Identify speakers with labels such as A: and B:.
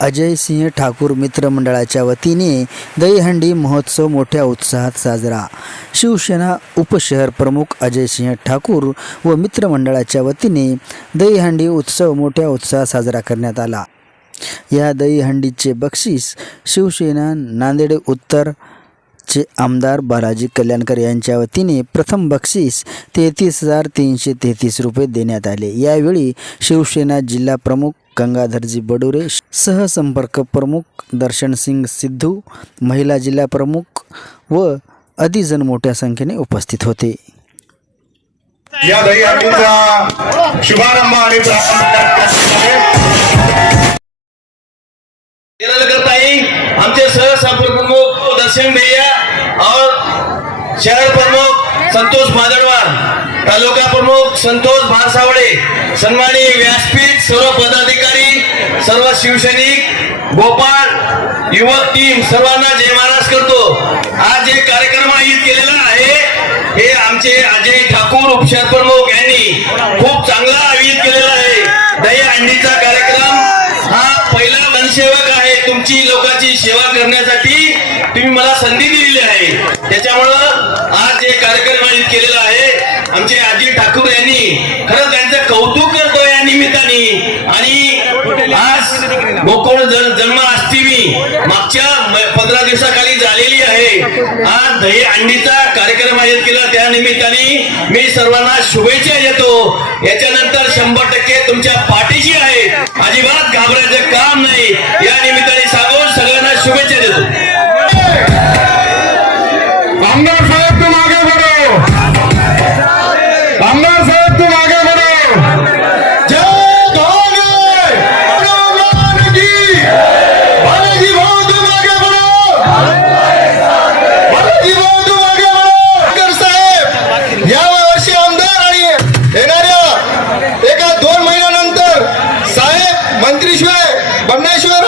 A: अजय सिंह ठाकूर मित्रमंडळाच्या वतीने दहीहंडी महोत्सव मोठ्या उत्साहात साजरा. शिवसेना उपशहर प्रमुख अजय सिंह ठाकूर व मित्रमंडळाच्या वतीने दहीहंडी उत्सव मोठ्या उत्साहात साजरा करण्यात आला. या दहीहंडीचे बक्षीस शिवसेना नांदेड उत्तर चे आमदार बालाजी कल्याणकर यांच्या वतीने प्रथम बक्षीस तेहतीस हजार तीनशे तेहतीस रुपये देण्यात आले. यावेळी शिवसेना जिल्हा प्रमुख गंगाधरजी बडुरे सहसंपर्क प्रमुख दर्शनसिंग सिद्धू महिला जिल्हा प्रमुख व अधिजण मोठ्या संख्येने उपस्थित होते.
B: या शुभारंभ आणि
C: आमचे सहसंपर्क प्रमुख दर्शन भैया और शहर प्रमुख संतोष मादड़वार तालुका प्रमुख संतोष भारसावळे सन्मानी व्यासपीठ सर्व पदाधिकारी सर्व शिवसैनिक गोपाळ युवक टीम सर्वांना जय महाराज करतो. आज जे कार्यक्रम आयोजित केलेला आहे. हे आमचे अजय ठाकूर उपचार प्रमुख यांनी खूप चांगला आयोजित केलेला आहे. दही अंडीचा कार्यक्रम हा पहिला जनसेवक आहे तुमची लोकांची सेवा करण्यासाठी. तुम्ही मला संधी दिलेली आहे. त्याच्यामुळं आज जे कार्यक्रम आयोजित केलेला आहे. आमचे अजय ठाकूर यांनी खरं त्यांचं कौतुक करतो या निमित्ताने. आणि आज गोकुळ जन- जन्माष्टमी मागच्या पंधरा दिवसाखाली झालेली आहे. आज दही अंडीचा कार्यक्रम आयोजित केला. त्या निमित्ताने मी सर्वांना शुभेच्छा देतो. याच्यानंतर शंभर टक्के तुमच्या पाठीशी आहे. अजिबात घाबरायचं काम नाही. या निमित्ताने सांगून सगळ्यांना शुभेच्छा देतो.
B: आमदार बमनेश्वर बमनेश्वर